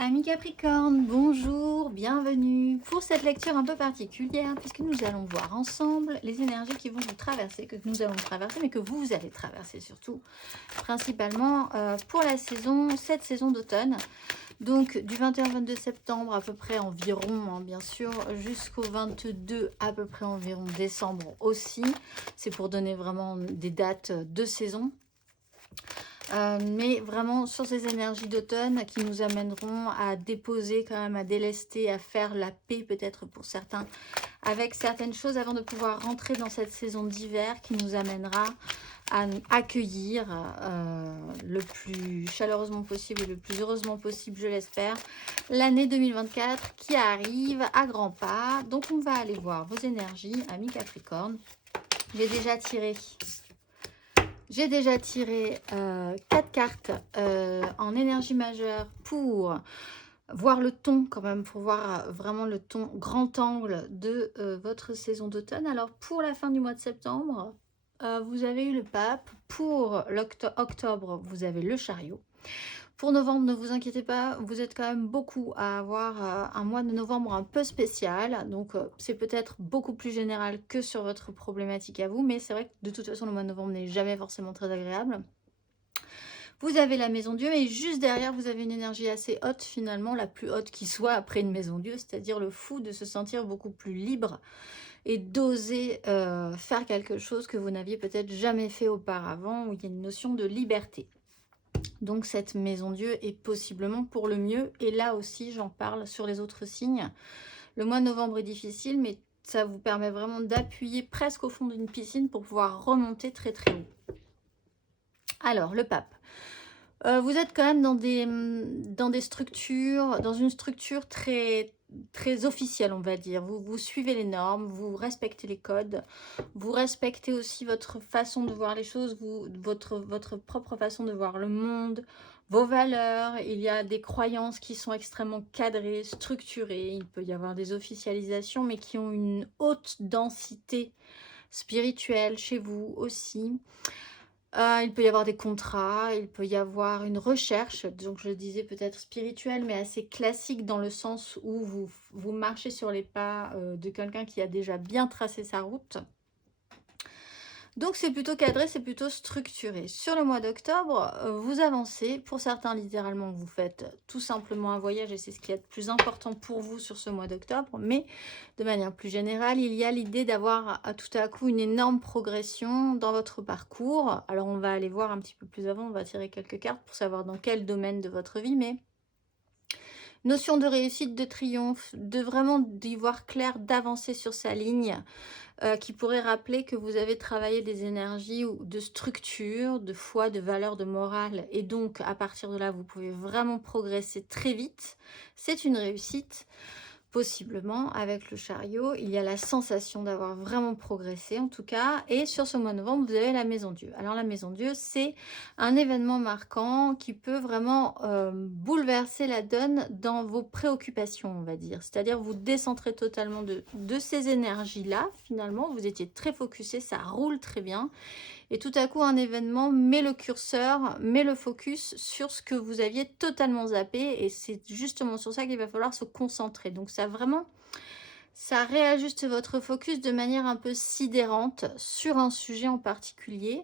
Amis Capricorne, bonjour, bienvenue pour cette lecture un peu particulière puisque nous allons voir ensemble les énergies qui vont vous traverser, que nous allons traverser mais que vous allez traverser surtout, principalement pour cette saison d'automne. Donc du 21-22 septembre à peu près environ, hein, bien sûr, jusqu'au 22 à peu près environ décembre aussi. C'est pour donner vraiment des dates de saison. Mais vraiment sur ces énergies d'automne qui nous amèneront à déposer quand même, à délester, à faire la paix peut-être pour certains avec certaines choses avant de pouvoir rentrer dans cette saison d'hiver qui nous amènera à accueillir le plus chaleureusement possible et le plus heureusement possible, je l'espère, l'année 2024 qui arrive à grands pas. Donc on va aller voir vos énergies, amis Capricorne. J'ai déjà tiré 4 cartes en énergie majeure pour voir le ton quand même, pour voir vraiment le ton grand angle de votre saison d'automne. Alors pour la fin du mois de septembre, vous avez eu le pape. Pour l'octobre, vous avez le chariot. Pour novembre, ne vous inquiétez pas, vous êtes quand même beaucoup à avoir un mois de novembre un peu spécial. Donc, c'est peut-être beaucoup plus général que sur votre problématique à vous. Mais c'est vrai que de toute façon, le mois de novembre n'est jamais forcément très agréable. Vous avez la maison Dieu, et juste derrière, vous avez une énergie assez haute, finalement, la plus haute qui soit après une maison Dieu, c'est-à-dire le fou de se sentir beaucoup plus libre et d'oser faire quelque chose que vous n'aviez peut-être jamais fait auparavant, où il y a une notion de liberté. Donc cette maison Dieu est possiblement pour le mieux. Et là aussi, j'en parle sur les autres signes. Le mois de novembre est difficile, mais ça vous permet vraiment d'appuyer presque au fond d'une piscine pour pouvoir remonter très très haut. Alors, le pape. Vous êtes quand même dans des structures, dans une structure très officielle, on va dire. Vous suivez les normes, vous respectez les codes, vous respectez aussi votre façon de voir les choses, votre propre façon de voir le monde, vos valeurs. Il y a des croyances qui sont extrêmement cadrées, structurées. Il peut y avoir des officialisations, mais qui ont une haute densité spirituelle chez vous aussi. Il peut y avoir des contrats, il peut y avoir une recherche, donc je disais peut-être spirituelle, mais assez classique dans le sens où vous marchez sur les pas de quelqu'un qui a déjà bien tracé sa route. Donc c'est plutôt cadré, c'est plutôt structuré. Sur le mois d'octobre, vous avancez. Pour certains, littéralement, vous faites tout simplement un voyage et c'est ce qui est le plus important pour vous sur ce mois d'octobre. Mais de manière plus générale, il y a l'idée d'avoir tout à coup une énorme progression dans votre parcours. Alors on va aller voir un petit peu plus avant, on va tirer quelques cartes pour savoir dans quel domaine de votre vie, mais notion de réussite, de triomphe, de vraiment d'y voir clair, d'avancer sur sa ligne, qui pourrait rappeler que vous avez travaillé des énergies de structure, de foi, de valeur, de morale. Et donc, à partir de là, vous pouvez vraiment progresser très vite. C'est une réussite. Possiblement, avec le chariot, il y a la sensation d'avoir vraiment progressé en tout cas. Et sur ce mois de novembre, vous avez la maison Dieu. Alors la maison Dieu, c'est un événement marquant qui peut vraiment bouleverser la donne dans vos préoccupations, on va dire. C'est-à-dire vous décentrez totalement de ces énergies-là. Finalement, vous étiez très focusé, ça roule très bien. Et tout à coup, un événement met le curseur, met le focus sur ce que vous aviez totalement zappé. Et c'est justement sur ça qu'il va falloir se concentrer. Donc ça réajuste votre focus de manière un peu sidérante sur un sujet en particulier.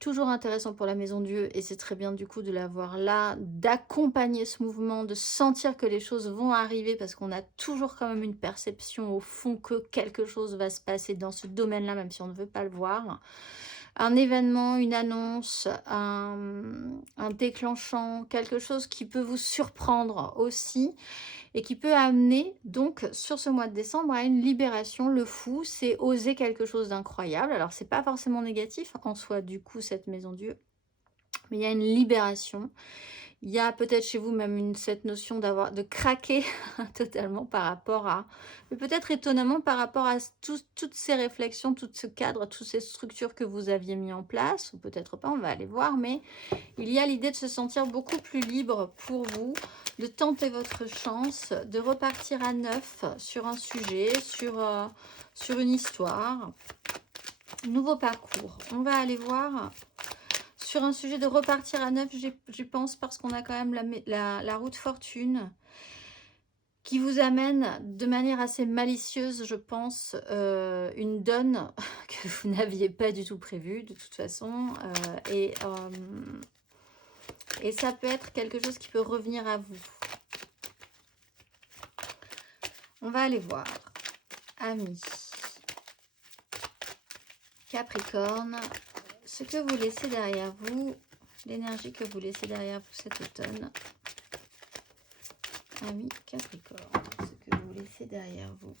Toujours intéressant pour la maison Dieu, et c'est très bien du coup de l'avoir là, d'accompagner ce mouvement, de sentir que les choses vont arriver, parce qu'on a toujours quand même une perception au fond que quelque chose va se passer dans ce domaine-là, même si on ne veut pas le voir. Un événement, une annonce, un déclenchant, quelque chose qui peut vous surprendre aussi, et qui peut amener donc sur ce mois de décembre à une libération. Le fou, c'est oser quelque chose d'incroyable. Alors c'est pas forcément négatif en soi du coup cette maison Dieu, mais il y a une libération. Il y a peut-être chez vous même cette notion de craquer totalement par rapport à, mais peut-être étonnamment par rapport à toutes ces réflexions, tout ce cadre, toutes ces structures que vous aviez mis en place, ou peut-être pas, on va aller voir, mais il y a l'idée de se sentir beaucoup plus libre pour vous, de tenter votre chance, de repartir à neuf sur un sujet, sur une histoire. Nouveau parcours. On va aller voir sur un sujet de repartir à neuf, j'y pense, parce qu'on a quand même la roue de fortune qui vous amène de manière assez malicieuse, je pense, une donne que vous n'aviez pas du tout prévue, de toute façon. Et ça peut être quelque chose qui peut revenir à vous. On va aller voir. Amis. Capricorne. Ce que vous laissez derrière vous. L'énergie que vous laissez derrière vous cet automne. Amis Capricorne. Ce que vous laissez derrière vous.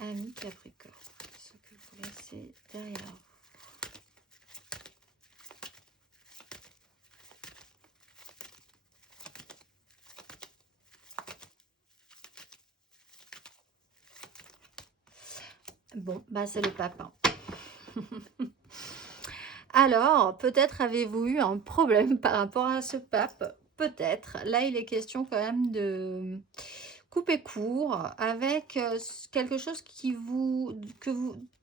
Amis Capricorne. Ce que vous laissez derrière vous. Bon, bah c'est le pape. Alors, peut-être avez-vous eu un problème par rapport à ce pape. Peut-être. Là, il est question quand même de couper court avec quelque chose que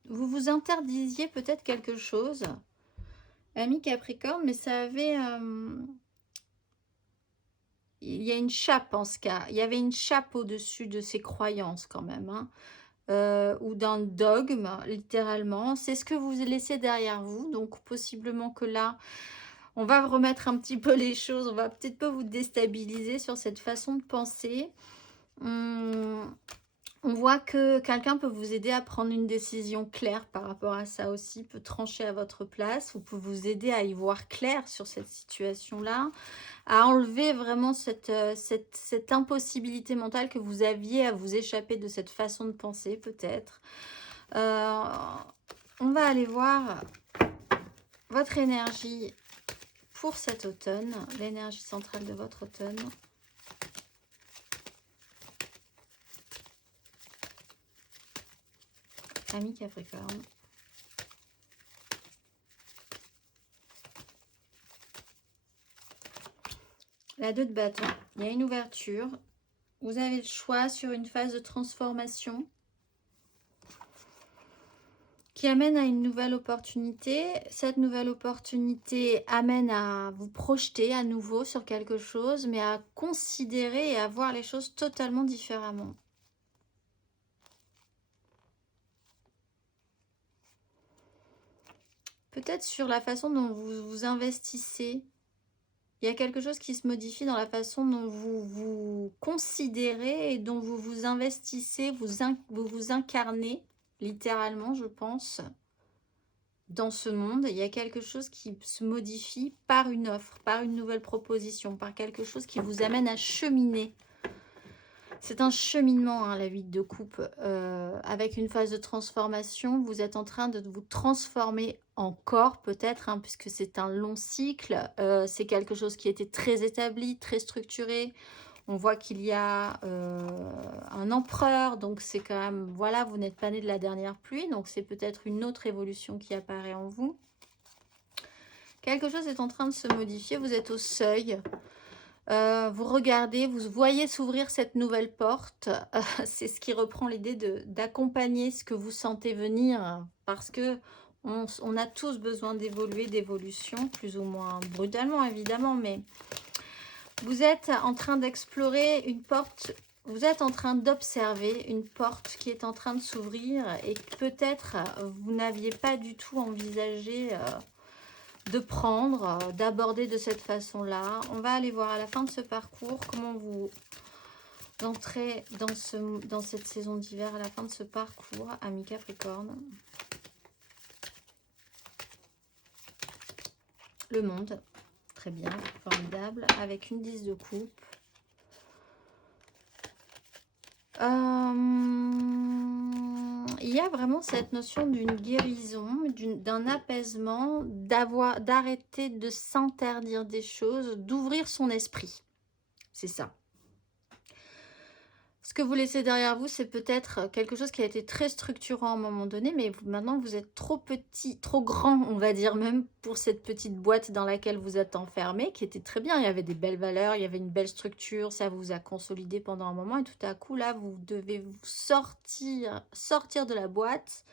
vous interdisiez peut-être quelque chose. Ami Capricorne, mais ça avait... il y a une chape en ce cas. Il y avait une chape au-dessus de ses croyances quand même, hein. Ou d'un dogme, littéralement. C'est ce que vous laissez derrière vous. Donc, possiblement que là, on va remettre un petit peu les choses. On va peut-être pas vous déstabiliser sur cette façon de penser. On voit que quelqu'un peut vous aider à prendre une décision claire par rapport à ça aussi, peut trancher à votre place, ou peut vous aider à y voir clair sur cette situation-là, à enlever vraiment cette impossibilité mentale que vous aviez à vous échapper de cette façon de penser, peut-être. On va aller voir votre énergie pour cet automne, l'énergie centrale de votre automne. Ami Capricorne. La 2 de bâton. Il y a une ouverture. Vous avez le choix sur une phase de transformation qui amène à une nouvelle opportunité. Cette nouvelle opportunité amène à vous projeter à nouveau sur quelque chose, mais à considérer et à voir les choses totalement différemment. Peut-être sur la façon dont vous vous investissez. Il y a quelque chose qui se modifie dans la façon dont vous vous considérez et dont vous vous investissez, vous vous incarnez, littéralement, je pense, dans ce monde. Il y a quelque chose qui se modifie par une offre, par une nouvelle proposition, par quelque chose qui vous amène à cheminer. C'est un cheminement, hein, la 8 de coupe. Avec une phase de transformation, vous êtes en train de vous transformer encore, peut-être, hein, puisque c'est un long cycle. C'est quelque chose qui était très établi, très structuré. On voit qu'il y a un empereur, donc c'est quand même... Voilà, vous n'êtes pas né de la dernière pluie, donc c'est peut-être une autre évolution qui apparaît en vous. Quelque chose est en train de se modifier, vous êtes au seuil. Vous regardez, vous voyez s'ouvrir cette nouvelle porte. C'est ce qui reprend l'idée d'accompagner ce que vous sentez venir, parce que on a tous besoin d'évoluer, d'évolution, plus ou moins brutalement évidemment, mais vous êtes en train d'explorer une porte, vous êtes en train d'observer une porte qui est en train de s'ouvrir et que peut-être vous n'aviez pas du tout envisagé de prendre, d'aborder de cette façon-là. On va aller voir à la fin de ce parcours comment vous entrez dans cette saison d'hiver à la fin de ce parcours, ami Capricorne. Le monde, très bien, formidable, avec une 10 de coupe. Il y a vraiment cette notion d'une guérison, d'un apaisement, d'arrêter de s'interdire des choses, d'ouvrir son esprit. C'est ça. Ce que vous laissez derrière vous, c'est peut-être quelque chose qui a été très structurant à un moment donné, mais maintenant vous êtes trop petit, trop grand, on va dire même, pour cette petite boîte dans laquelle vous êtes enfermé, qui était très bien. Il y avait des belles valeurs, il y avait une belle structure, ça vous a consolidé pendant un moment, et tout à coup, là, vous devez vous sortir de la boîte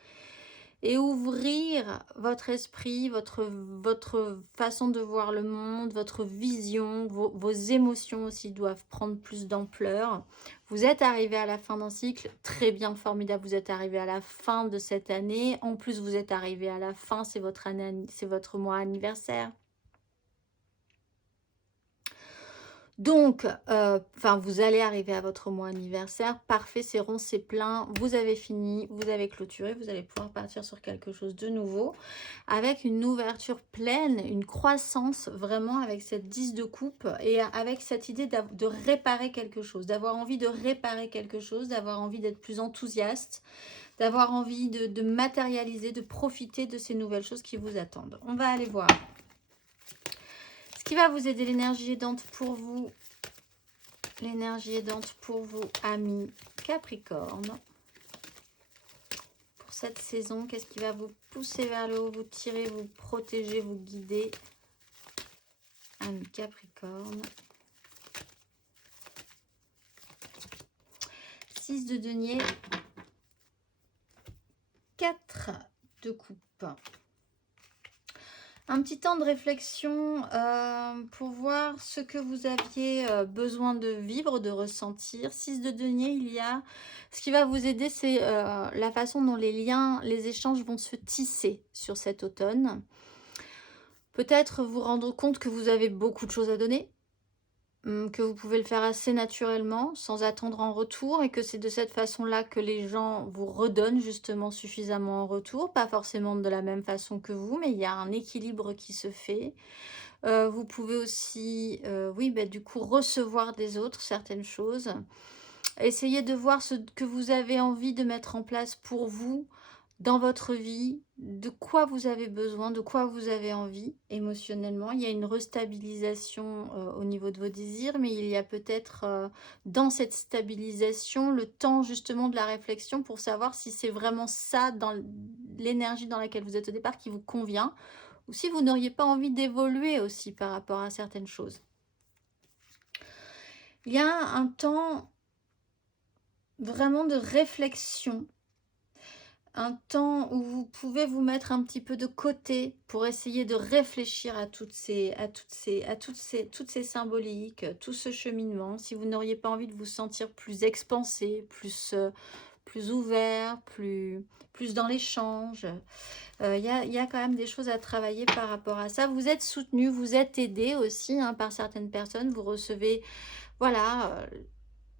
et ouvrir votre esprit, votre façon de voir le monde, votre vision, vos émotions aussi doivent prendre plus d'ampleur. Vous êtes arrivé à la fin d'un cycle, très bien, formidable, vous êtes arrivé à la fin de cette année. En plus, vous êtes arrivé à la fin, c'est votre année, c'est votre mois anniversaire. Donc, vous allez arriver à votre mois anniversaire. Parfait, c'est rond, c'est plein. Vous avez fini, vous avez clôturé. Vous allez pouvoir partir sur quelque chose de nouveau. Avec une ouverture pleine, une croissance vraiment avec cette 10 de coupe. Et avec cette idée de réparer quelque chose. D'avoir envie de réparer quelque chose. D'avoir envie d'être plus enthousiaste. D'avoir envie de matérialiser, de profiter de ces nouvelles choses qui vous attendent. On va aller voir. Ce qui va vous aider, l'énergie aidante pour vous. L'énergie aidante pour vous, amis Capricorne. Pour cette saison, qu'est-ce qui va vous pousser vers le haut, vous tirer, vous protéger, vous guider, amis Capricorne. 6 de denier. 4 de coupe. Un petit temps de réflexion pour voir ce que vous aviez besoin de vivre, de ressentir. 6 de denier, il y a... Ce qui va vous aider, c'est la façon dont les liens, les échanges vont se tisser sur cet automne. Peut-être vous rendre compte que vous avez beaucoup de choses à donner, que vous pouvez le faire assez naturellement, sans attendre en retour, et que c'est de cette façon-là que les gens vous redonnent justement suffisamment en retour, pas forcément de la même façon que vous, mais il y a un équilibre qui se fait. Vous pouvez aussi, du coup, recevoir des autres certaines choses. Essayez de voir ce que vous avez envie de mettre en place pour vous, dans votre vie, de quoi vous avez besoin, de quoi vous avez envie émotionnellement. Il y a une restabilisation au niveau de vos désirs, mais il y a peut-être dans cette stabilisation le temps justement de la réflexion pour savoir si c'est vraiment ça, dans l'énergie dans laquelle vous êtes au départ, qui vous convient, ou si vous n'auriez pas envie d'évoluer aussi par rapport à certaines choses. Il y a un temps vraiment de réflexion, un temps où vous pouvez vous mettre un petit peu de côté pour essayer de réfléchir à toutes ces symboliques, tout ce cheminement. Si vous n'auriez pas envie de vous sentir plus expansé, plus ouvert, plus dans l'échange, il y a quand même des choses à travailler par rapport à ça. Vous êtes soutenu, vous êtes aidé aussi par certaines personnes. Vous recevez, voilà...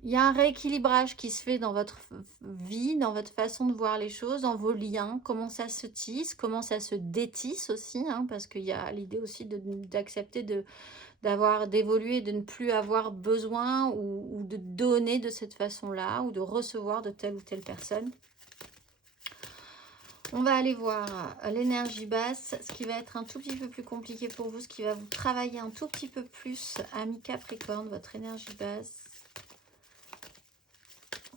Il y a un rééquilibrage qui se fait dans votre vie, dans votre façon de voir les choses, dans vos liens, comment ça se tisse, comment ça se détisse aussi, parce qu'il y a l'idée aussi d'accepter d'évoluer, de ne plus avoir besoin ou de donner de cette façon-là, ou de recevoir de telle ou telle personne. On va aller voir l'énergie basse, ce qui va être un tout petit peu plus compliqué pour vous, ce qui va vous travailler un tout petit peu plus, ami Capricorne, votre énergie basse.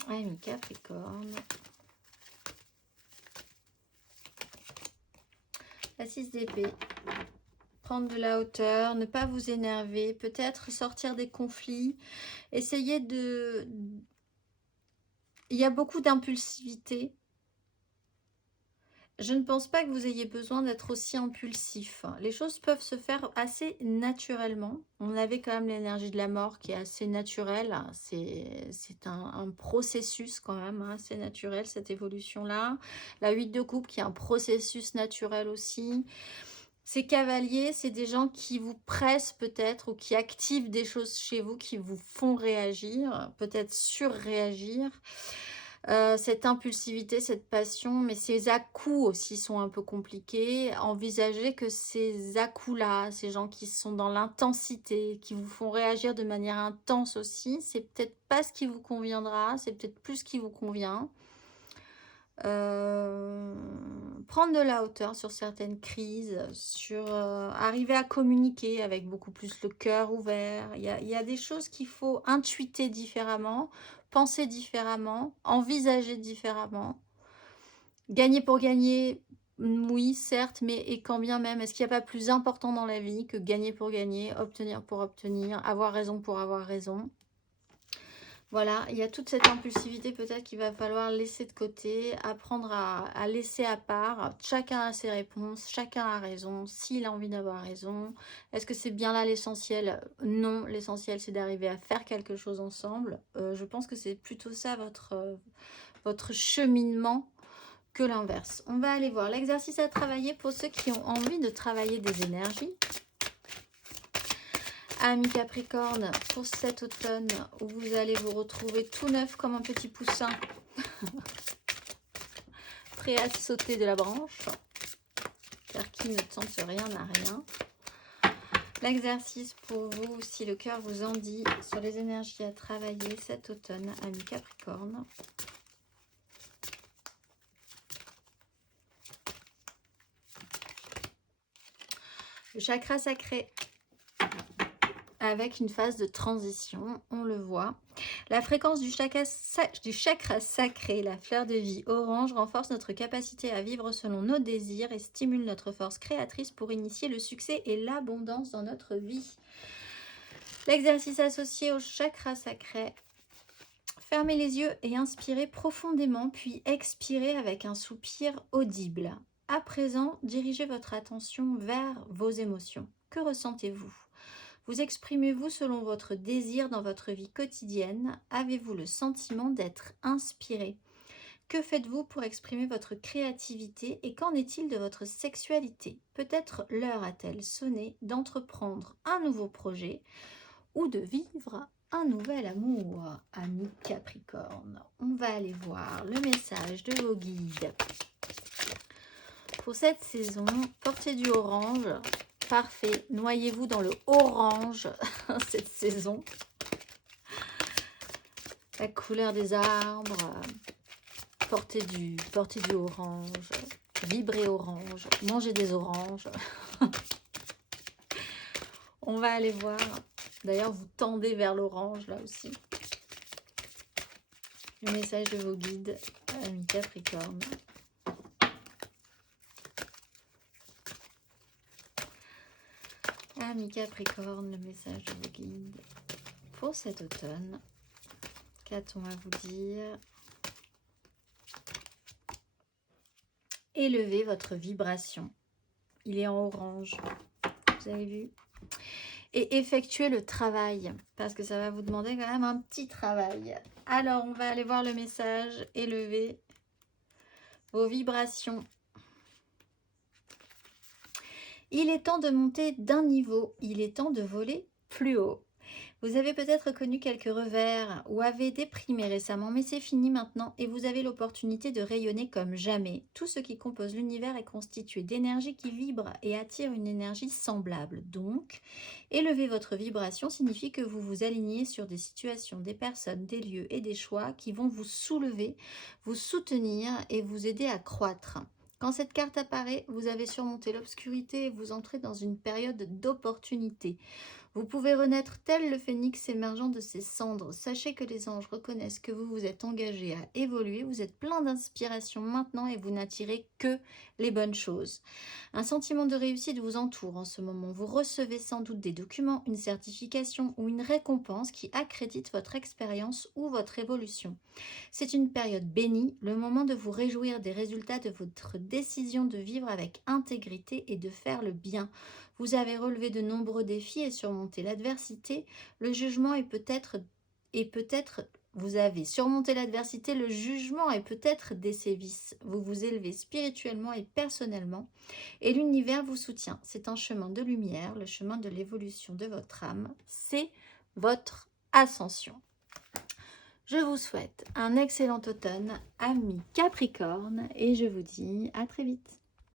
Ami Capricorne. La 6 d'épée. Prendre de la hauteur, ne pas vous énerver, peut-être sortir des conflits. Essayez de... Il y a beaucoup d'impulsivité. Je ne pense pas que vous ayez besoin d'être aussi impulsif. Les choses peuvent se faire assez naturellement. On avait quand même l'énergie de la mort qui est assez naturelle. C'est un processus quand même, assez naturel cette évolution-là. La 8 de coupe qui est un processus naturel aussi. Ces cavaliers, c'est des gens qui vous pressent peut-être ou qui activent des choses chez vous qui vous font réagir, peut-être surréagir. Cette impulsivité, cette passion, mais ces à-coups aussi sont un peu compliqués. Envisagez que ces à-coups-là, ces gens qui sont dans l'intensité, qui vous font réagir de manière intense aussi, c'est peut-être pas ce qui vous conviendra, c'est peut-être plus ce qui vous convient. Prendre de la hauteur sur certaines crises, arriver à communiquer avec beaucoup plus le cœur ouvert. Il y a des choses qu'il faut intuiter différemment, penser différemment, envisager différemment. Gagner pour gagner, oui, certes, mais et quand bien même, est-ce qu'il n'y a pas plus important dans la vie que gagner pour gagner, obtenir pour obtenir, avoir raison pour avoir raison? Voilà, il y a toute cette impulsivité peut-être qu'il va falloir laisser de côté, apprendre à laisser à part. Chacun a ses réponses, chacun a raison, s'il a envie d'avoir raison. Est-ce que c'est bien là l'essentiel? Non, l'essentiel c'est d'arriver à faire quelque chose ensemble. Je pense que c'est plutôt ça votre cheminement que l'inverse. On va aller voir l'exercice à travailler pour ceux qui ont envie de travailler des énergies. Amis Capricorne, pour cet automne où vous allez vous retrouver tout neuf comme un petit poussin, prêt à sauter de la branche, car qui ne tente rien n'a rien. L'exercice pour vous, si le cœur vous en dit, sur les énergies à travailler cet automne, amis Capricorne. Le chakra sacré, avec une phase de transition, on le voit. La fréquence du chakra sacré, la fleur de vie orange, renforce notre capacité à vivre selon nos désirs et stimule notre force créatrice pour initier le succès et l'abondance dans notre vie. L'exercice associé au chakra sacré. Fermez les yeux et inspirez profondément, puis expirez avec un soupir audible. À présent, dirigez votre attention vers vos émotions. Que ressentez-vous ? Vous exprimez-vous selon votre désir dans votre vie quotidienne? Avez-vous le sentiment d'être inspiré? Que faites-vous pour exprimer votre créativité et qu'en est-il de votre sexualité? Peut-être l'heure a-t-elle sonné d'entreprendre un nouveau projet ou de vivre un nouvel amour, amis Capricorne. On va aller voir le message de vos guides. Pour cette saison, portez du orange. Parfait, noyez-vous dans le orange cette saison. La couleur des arbres, portez du orange, vibrez orange, mangez des oranges. On va aller voir, d'ailleurs vous tendez vers l'orange là aussi. Le message de vos guides, amis Capricorne. Amis Capricorne, le message de vos guides pour cet automne. Qu'a-t-on à vous dire? Élevez votre vibration. Il est en orange, vous avez vu? Et effectuez le travail, parce que ça va vous demander quand même un petit travail. Alors, on va aller voir le message. Élevez vos vibrations. Il est temps de monter d'un niveau. Il est temps de voler plus haut. Vous avez peut-être connu quelques revers ou avez déprimé récemment, mais c'est fini maintenant et vous avez l'opportunité de rayonner comme jamais. Tout ce qui compose l'univers est constitué d'énergie qui vibre et attire une énergie semblable. Donc, élever votre vibration signifie que vous vous alignez sur des situations, des personnes, des lieux et des choix qui vont vous soulever, vous soutenir et vous aider à croître. Quand cette carte apparaît, vous avez surmonté l'obscurité et vous entrez dans une période d'opportunité. Vous pouvez renaître tel le phénix émergeant de ses cendres. Sachez que les anges reconnaissent que vous vous êtes engagé à évoluer. Vous êtes plein d'inspiration maintenant et vous n'attirez que les bonnes choses. Un sentiment de réussite vous entoure en ce moment. Vous recevez sans doute des documents, une certification ou une récompense qui accrédite votre expérience ou votre évolution. C'est une période bénie, le moment de vous réjouir des résultats de votre décision de vivre avec intégrité et de faire le bien. Vous avez relevé de nombreux défis et surmonté l'adversité. Le jugement est peut-être vous avez surmonté l'adversité, le jugement est peut-être des sévices. Vous vous élevez spirituellement et personnellement et l'univers vous soutient. C'est un chemin de lumière, le chemin de l'évolution de votre âme. C'est votre ascension. Je vous souhaite un excellent automne, amis Capricorne, et je vous dis à très vite.